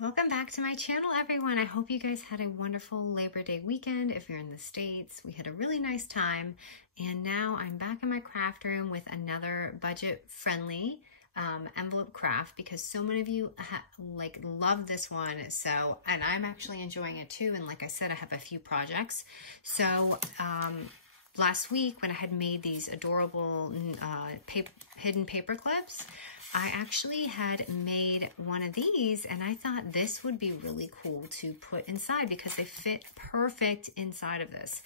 Welcome back to my channel, everyone. I hope you guys had a wonderful Labor Day weekend. If you're in the States, we had a really nice time. And now I'm back in my craft room with another budget-friendly envelope craft because so many of you love this one. So, and I'm actually enjoying it too. And like I said, I have a few projects. So, last week when I had made these adorable hidden paper clips, I actually had made one of these and I thought this would be really cool to put inside because they fit perfect inside of this.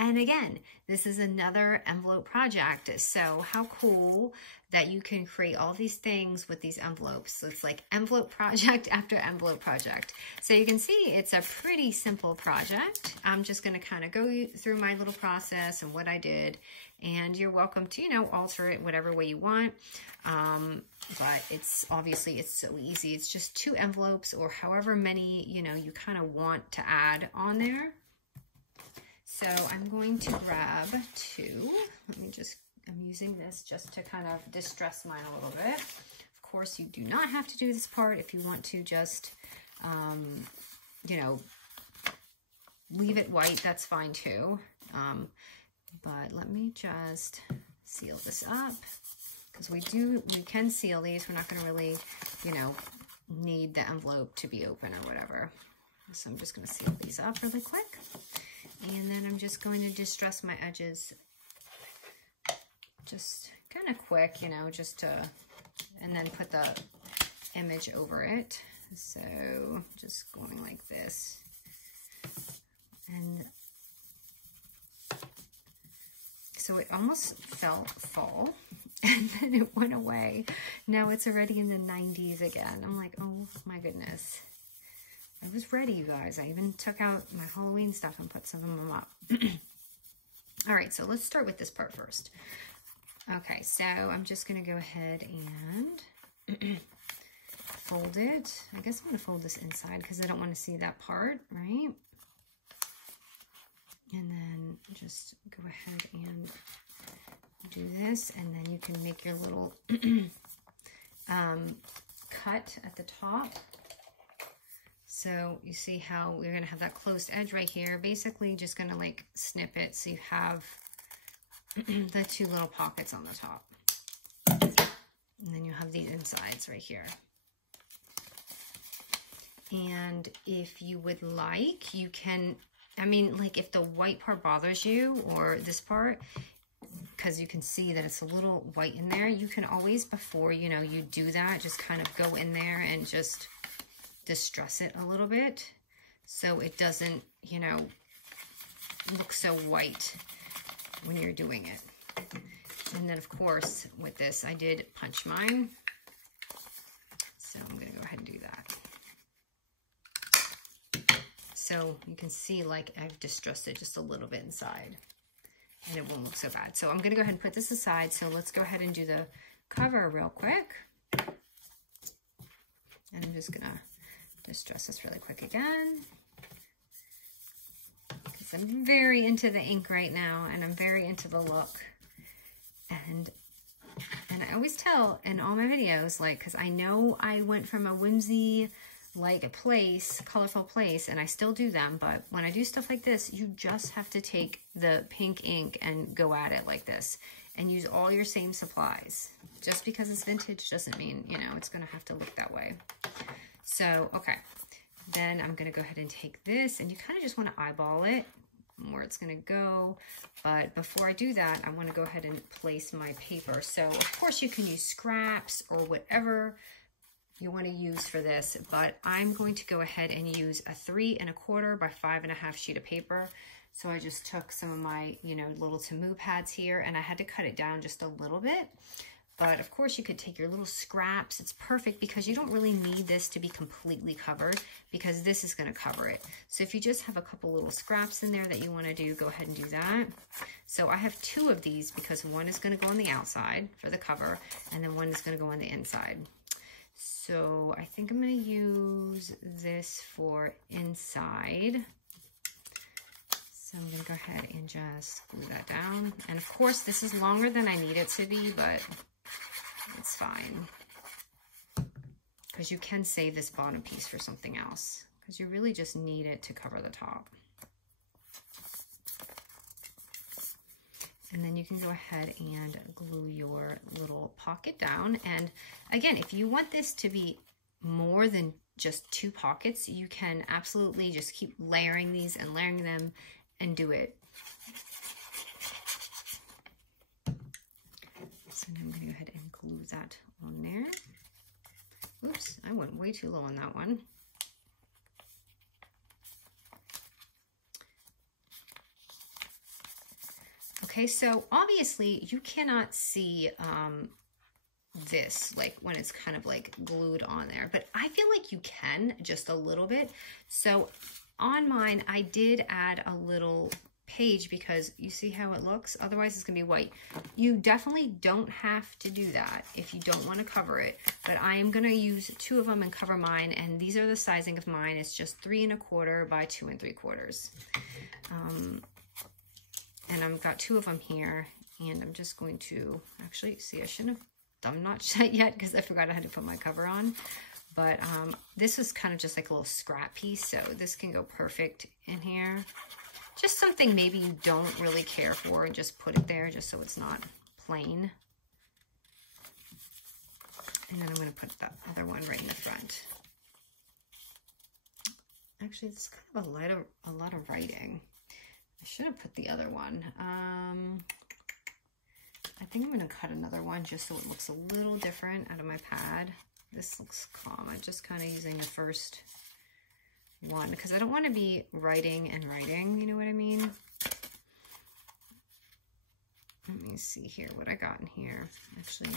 And again, this is another envelope project. So how cool that you can create all these things with these envelopes. So it's like envelope project after envelope project. So you can see it's a pretty simple project. I'm just going to kind of go through my little process and what I did. And you're welcome to, alter it whatever way you want. But it's obviously so easy. It's just 2 envelopes or however many, you kind of want to add on there. So I'm going to grab 2. I'm using this just to kind of distress mine a little bit. Of course, you do not have to do this part if you want to just, leave it white, that's fine too. But let me just seal this up because we can seal these. We're not going to really, need the envelope to be open or whatever. So I'm just going to seal these up really quick. And then I'm just going to distress my edges just kind of quick, just to, and then put the image over it. So just going like this. And so it almost felt fall and then it went away. Now it's already in the 90s again. I'm like, oh my goodness. I was ready, you guys. I even took out my Halloween stuff and put some of them up. All right, so let's start with this part first. Okay, so I'm just going to go ahead and fold it. I guess I'm going to fold this inside because I don't want to see that part, right? And then just go ahead and do this, and then you can make your little cut at the top. So you see how we're going to have that closed edge right here. Basically just going to like snip it so you have the 2 little pockets on the top. And then you have these insides right here. And if you would like, you can, if the white part bothers you or this part, because you can see that it's a little white in there, you can always, before, you do that, just kind of go in there and just distress it a little bit so it doesn't, look so white when you're doing it. And then, of course, with this, I did punch mine. So I'm going to go ahead and do that. So you can see, like, I've distressed it just a little bit inside. And it won't look so bad. So I'm going to go ahead and put this aside. So let's go ahead and do the cover real quick. And I'm just going to distress this really quick again. Because I'm very into the ink right now. And I'm very into the look. And I always tell in all my videos, like, because I know I went from a whimsy colorful place, and I still do them, but when I do stuff like this, you just have to take the pink ink and go at it like this and use all your same supplies. Just because it's vintage doesn't mean, it's going to have to look that way. So, okay, then I'm going to go ahead and take this, and you kind of just want to eyeball it where it's going to go. But before I do that, I want to go ahead and place my paper. So, of course, you can use scraps or whatever you want to use for this, but I'm going to go ahead and use a 3 1/4 by 5 1/2 sheet of paper. So I just took some of my, little Temu pads here, and I had to cut it down just a little bit. But of course you could take your little scraps. It's perfect because you don't really need this to be completely covered because this is going to cover it. So if you just have a couple little scraps in there that you want to do, go ahead and do that. So I have 2 of these because one is going to go on the outside for the cover, and then one is going to go on the inside. So I think I'm going to use this for inside. So I'm going to go ahead and just glue that down. And of course, this is longer than I need it to be, but it's fine. because you can save this bottom piece for something else, because you really just need it to cover the top. And then you can go ahead and glue your little pocket down. And again, if you want this to be more than just 2 pockets, you can absolutely just keep layering these and layering them and do it. So now I'm going to go ahead and glue that on there. Oops, I went way too low on that one. Okay, so obviously you cannot see this, like when it's kind of like glued on there, but I feel like you can just a little bit. So on mine, I did add a little page because you see how it looks? Otherwise it's gonna be white. You definitely don't have to do that if you don't want to cover it, but I am gonna use 2 of them and cover mine, and these are the sizing of mine. It's just 3 1/4 by 2 3/4. And I've got 2 of them here, and I'm just going to, actually, see, I shouldn't have thumb notched that yet because I forgot I had to put my cover on. But this was kind of just like a little scrap piece, so this can go perfect in here. Just something maybe you don't really care for, and just put it there just so it's not plain. And then I'm going to put that other one right in the front. Actually, it's kind of a lot of writing. I should have put the other one. I think I'm going to cut another one just so it looks a little different out of my pad. This looks calm. I'm just kind of using the first one because I don't want to be writing and writing, you know what I mean? Let me see here what I got in here. Actually,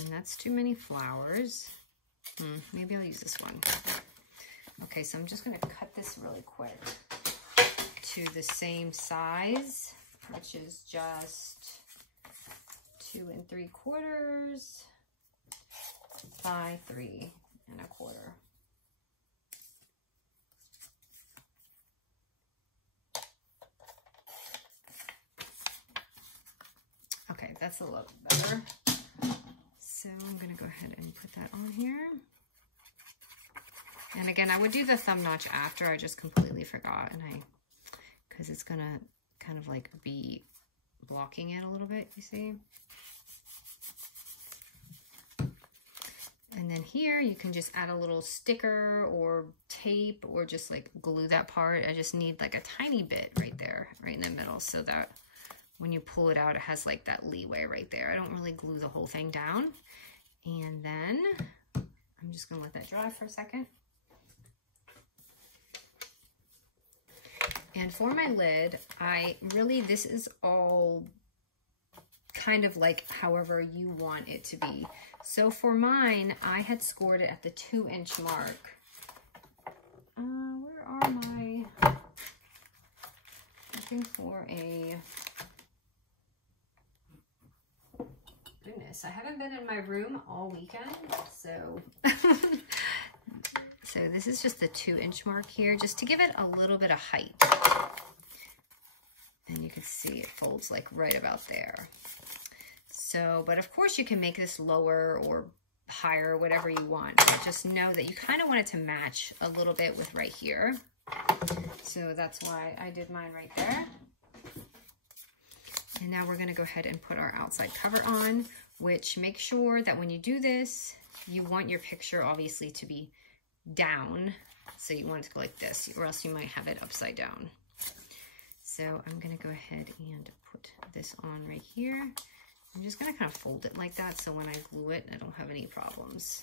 and that's too many flowers. Maybe I'll use this one. Okay, so I'm just going to cut this really quick to the same size, which is just 2 3/4 by 3 1/4. Okay, that's a little better. So I'm going to go ahead and put that on here. And again, I would do the thumb notch after. I just completely forgot, because it's going to kind of like be blocking it a little bit, you see? And then here you can just add a little sticker or tape or just like glue that part. I just need like a tiny bit right there, right in the middle, so that when you pull it out, it has like that leeway right there. I don't really glue the whole thing down. And then I'm just gonna let that dry for a second. And for my lid, this is all kind of like however you want it to be. So for mine, I had scored it at the 2-inch mark. Where are my, looking for a, goodness, I haven't been in my room all weekend, so. So this is just the 2-inch mark here, just to give it a little bit of height. And you can see it folds like right about there. So, but of course you can make this lower or higher, whatever you want. But just know that you kind of want it to match a little bit with right here. So that's why I did mine right there. And now we're gonna go ahead and put our outside cover on, which make sure that when you do this, you want your picture obviously to be down. So you want it to go like this, or else you might have it upside down. So I'm gonna go ahead and put this on right here. I'm just gonna kind of fold it like that so when I glue it, I don't have any problems.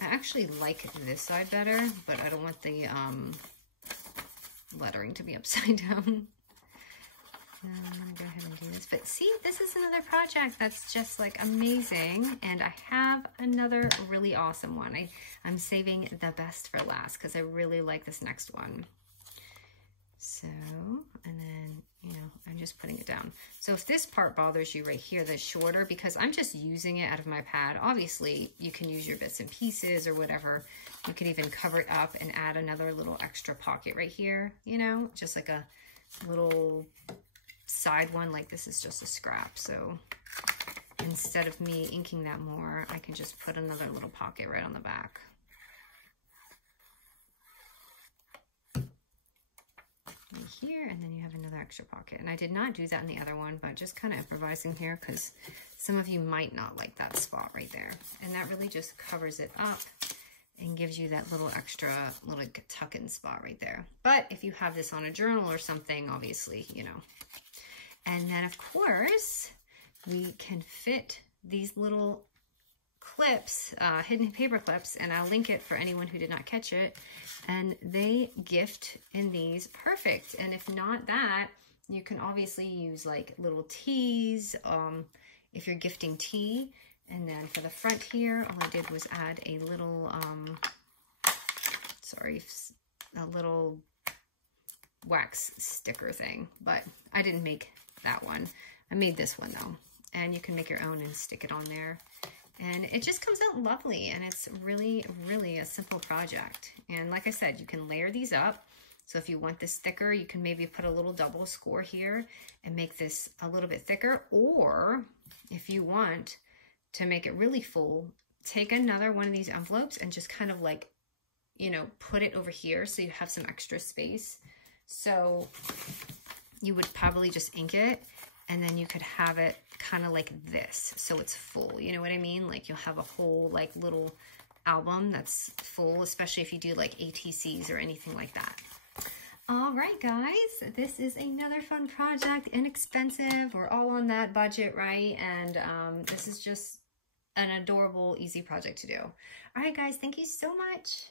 I actually like this side better, but I don't want the lettering to be upside down. I'm gonna go ahead and do this. But see, this is another project that's just like amazing. And I have another really awesome one. I'm saving the best for last because I really like this next one. So, and then, you know, I'm just putting it down. So if this part bothers you right here, the shorter, because I'm just using it out of my pad. Obviously, you can use your bits and pieces or whatever. You can even cover it up and add another little extra pocket right here, you know, just like a little side one. Like this is just a scrap. So instead of me inking that more, I can just put another little pocket right on the back. Right here, and then you have another extra pocket. And I did not do that in the other one, but just kind of improvising here because some of you might not like that spot right there. And that really just covers it up and gives you that little extra little tuck-in spot right there. But if you have this on a journal or something, obviously, you know. And then of course, we can fit these little clips, hidden paper clips, and I'll link it for anyone who did not catch it. And they gift in these perfect. And if not that, you can obviously use like little teas, if you're gifting tea. And then for the front here, all I did was add a little, a little wax sticker thing, but I didn't make that one. I made this one though. And you can make your own and stick it on there. And it just comes out lovely, and it's really, really a simple project. And like I said, you can layer these up. So if you want this thicker, you can maybe put a little double score here and make this a little bit thicker. Or if you want to make it really full, take another one of these envelopes and just kind of like, you know, put it over here so you have some extra space. So you would probably just ink it, and then you could have it kind of like this, so it's full, you know what I mean? Like you'll have a whole like little album that's full, especially if you do like ATCs or anything like that. All right, guys, this is another fun project, inexpensive. We're all on that budget, right? And this is just an adorable, easy project to do. All right, guys, thank you so much.